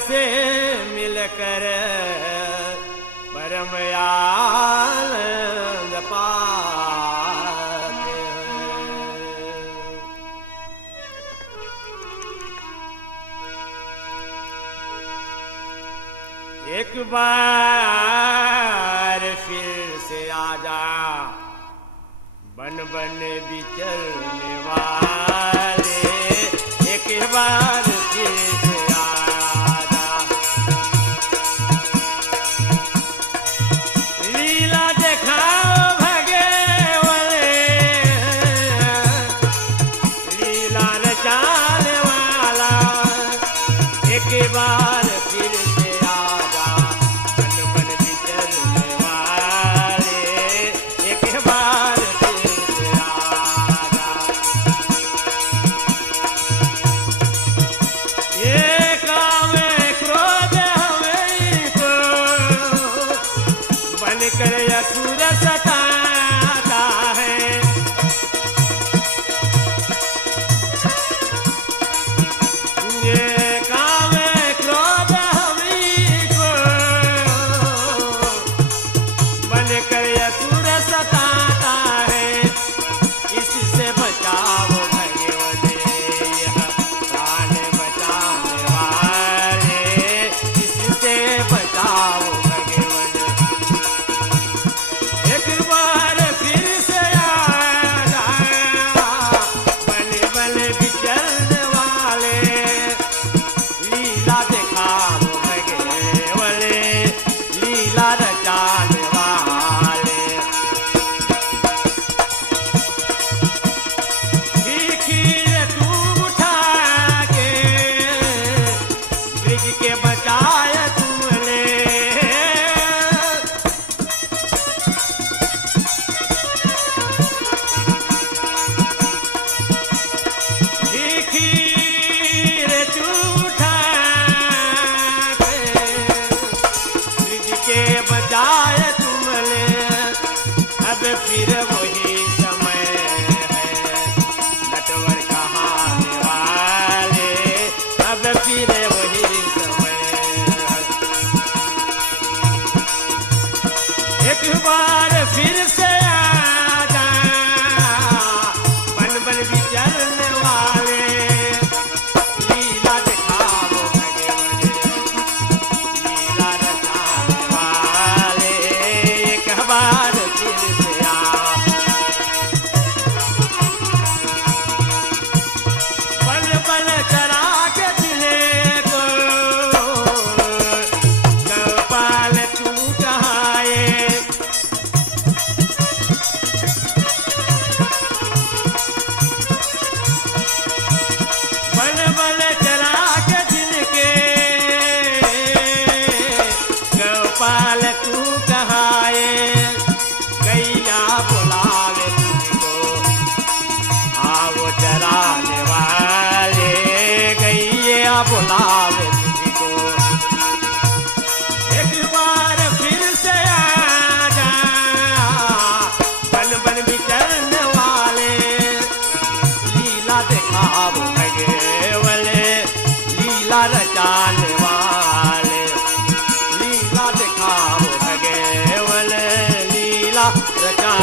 से मिलकर परम आनंद पाते हैं। एक बार फिर से आजा बन बन विचरने वाले, एक बार फिर से आजा लीला दिखाओ भगवाने, लीला रचाने वाला, एक बार फिर से आजा बन बन विचरने वाले, एक बार कर असुर सताता है। ये काम क्रोध हमें को बन कर असुर सताता है। इससे बचाओ भगवान प्राण बचाने वाले, इससे बचाओ के बचाया तुमने। खीर तू उठा ब्रिज के बचाया तुमने। अब फिर वही समय है नटवर कहाने वाले, अब फिर वही एक बार फिर से आजा बन बन विचरने वाले, लीला दिखाओ भगवान लीला रचाने वाले, एक बार फिर से आ बल बल चरा के दिले को गोपाल तू कहाए। बल बल चला के जिनके गोपाल तू कहाए। गैया बुलावे तुझको आओ चराने वाले, गैया बुलावे तुझको। एक बार फिर से आजा बन बन विचरने वाले, लीला दिखाओ भगवाने लीला रचाने वाले, लीला दिखाओ भगवाने लीला रचा